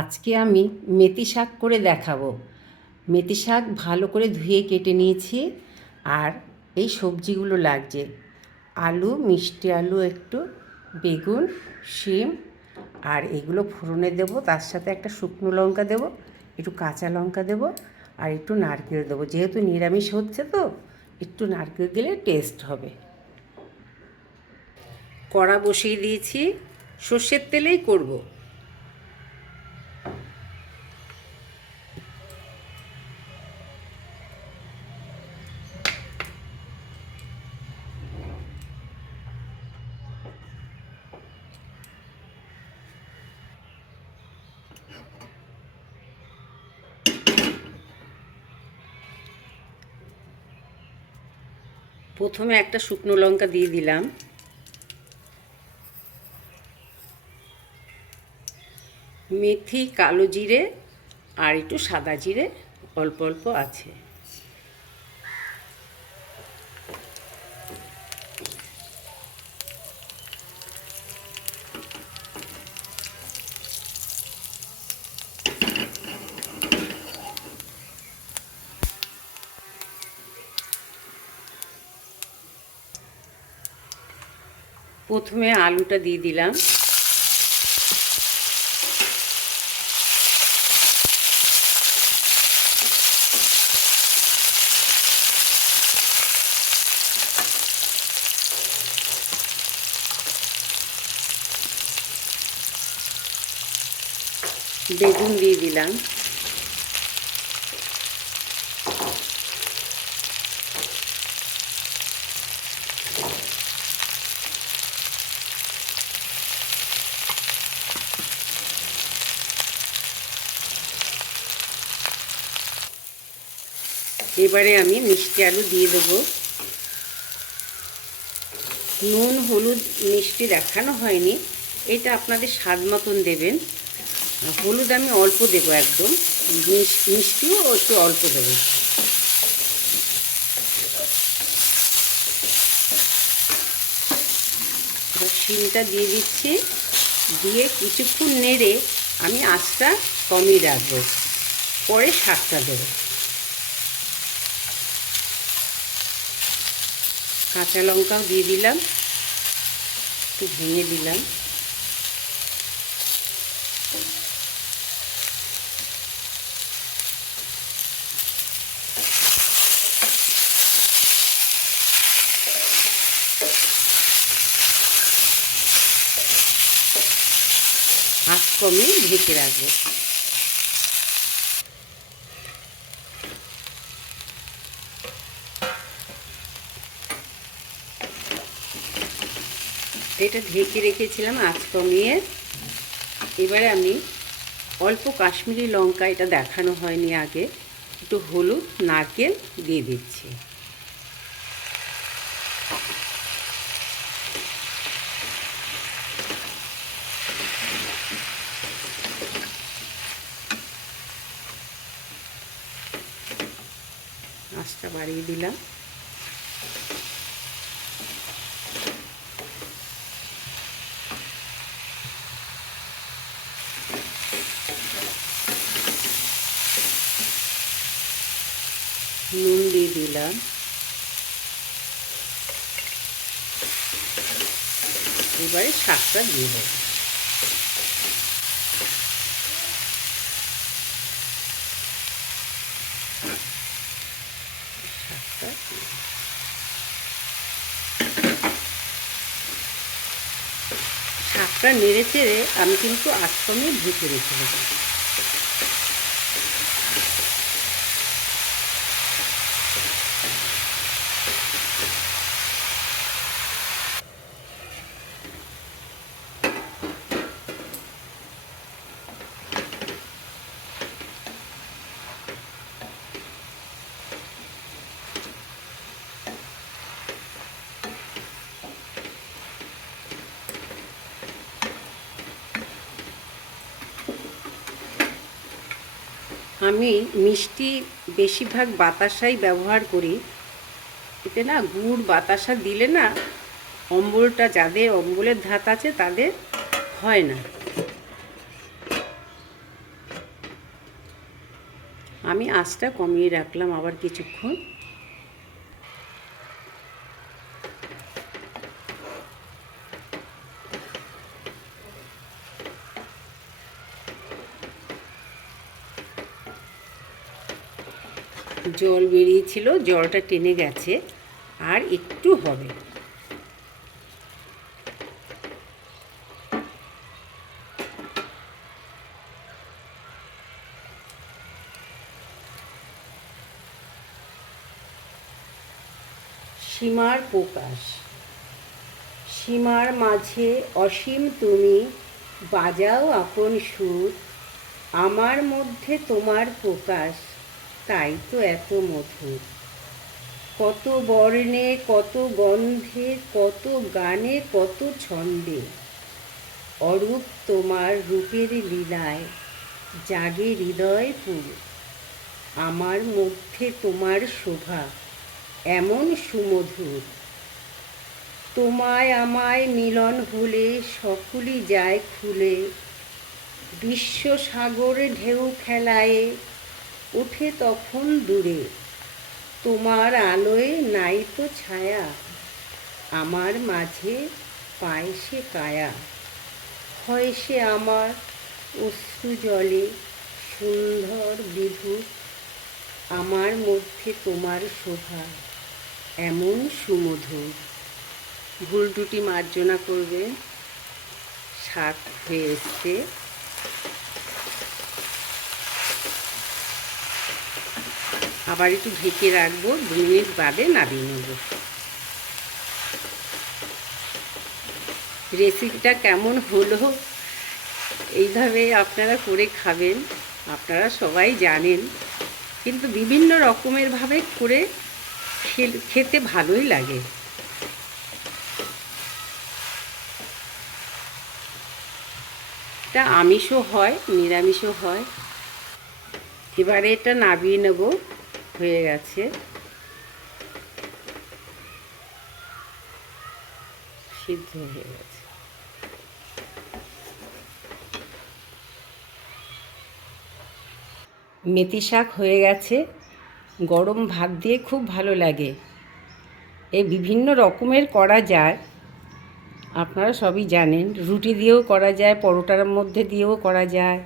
আজকে আমি মেথি শাক করে দেখাবো। মেথি শাক ভালো করে ধুয়ে কেটে নিয়েছি। আর এই সবজিগুলো লাগছে: আলু, মিষ্টি আলু একটু, বেগুন, শিম। আর এগুলো ফোড়নে দেবো, তার সাথে একটা শুকনো লঙ্কা দেবো, একটু কাঁচা লঙ্কা দেবো, আর একটু নারকেল দেবো। যেহেতু নিরামিষ হচ্ছে তো একটু নারকেল দিলে টেস্ট হবে। কড়া বসিয়ে দিয়েছি, সর্ষের তেলেই করব। প্রথমে একটা শুকনো লঙ্কা দিয়ে দিলাম, মেথি, কালো জিরে আর একটু সাদা জিরে অল্প অল্প আছে। প্রথমে আলুটা দিয়ে দিলাম, বেগুন দিয়ে দিলাম, এবারে আমি মিষ্টি আলু দিয়ে দেবো। নুন, হলুদ, মিষ্টি দেখানো হয়নি, এটা আপনাদের স্বাদ মতন দেবেন। হলুদ আমি অল্প দেবো, একদম। মিষ্টিও একটু অল্প দেবো। শিমটা দিয়ে দিচ্ছি, দিয়ে কিছুক্ষণ নেড়ে আমি আঁচটা কমিয়ে রাখবো, পরে শাকটা দেবো। কাঁচা লঙ্কাও দিয়ে দিলাম, একটু ভেঙে দিলাম। আঁচ কমিয়ে ঢেকে রাখবো। এটা ঢেকে রেখেছিলাম আঁচ কমিয়ে। এবারে আমি অল্প কাশ্মীরি লঙ্কা, এটা দেখানো হয়নি আগে, একটু হলুদ, নারকেল দিয়ে দিচ্ছি। আঁচটা বাড়িয়ে দিলাম। নুন দিয়ে দিলাম, এবারে শাকটা দিয়ে দেব। শাকটা নেড়ে চেড়ে আমি কিন্তু আঁচ কমিয়ে ঢেকে রেখে দেবো। আমি মিষ্টি বেশিরভাগ বাতাসাই ব্যবহার করি। এতে না গুড় বাতাসা দিলে না অম্বলটা, যাদের অম্বলের ধাত আছে তাদের হয় না। আমি আঁচটা কমিয়ে রাখলাম আবার কিছুক্ষণ। জল বেরিয়েছিল, জলটা টেনে গেছে, আর একটু হবে। সীমার প্রকাশ। সীমার মাঝে অসীম তুমি, বাজাও আপন সুর। আমার মধ্যে তোমার প্রকাশ, তাই তো এত মধুর। কত বর্ণে, কত গন্ধে, কত গানে, কত ছন্দে, অরূপ তোমার রূপের লীলায় জাগে হৃদয় পুর। আমার মধ্যে তোমার শোভা এমন সুমধুর। তোমায় আমায় মিলন হলে সকলই যায় খুলে। বিশ্বসাগর ঢেউ খেলায় ওঠে তখন দূরে। তোমার আলোয় নাই তো ছায়া, আমার মাঝে পায় সে কায়া। হয় সে আমার অশ্রু জলে সুন্দর বিধু। আমার মধ্যে তোমার শোভা এমন সুমধুর। ভুল ত্রুটি মার্জনা করবে। শাক হয়ে এসছে। আবার একটু ঢেকে রাখবো, 2 মিনিট বাদে নামিয়ে নেব। রেসিপিটা কেমন হলো, এইভাবে আপনারা করে খাবেন। আপনারা সবাই জানেন, কিন্তু বিভিন্ন রকমের ভাবে করে খেতে ভালোই লাগে। এটা আমিষও হয়, নিরামিষও হয়। এবারে এটা নামিয়ে নেব, হয়ে গেছে, সিদ্ধ হয়ে গেছে। মেথি শাক হয়ে গেছে। গরম ভাত দিয়ে খুব ভালো লাগে। এই বিভিন্ন রকমের করা যায়, আপনারা সবই জানেন। রুটি দিয়েও করা যায়, পরোটার মধ্যে দিয়েও করা যায়।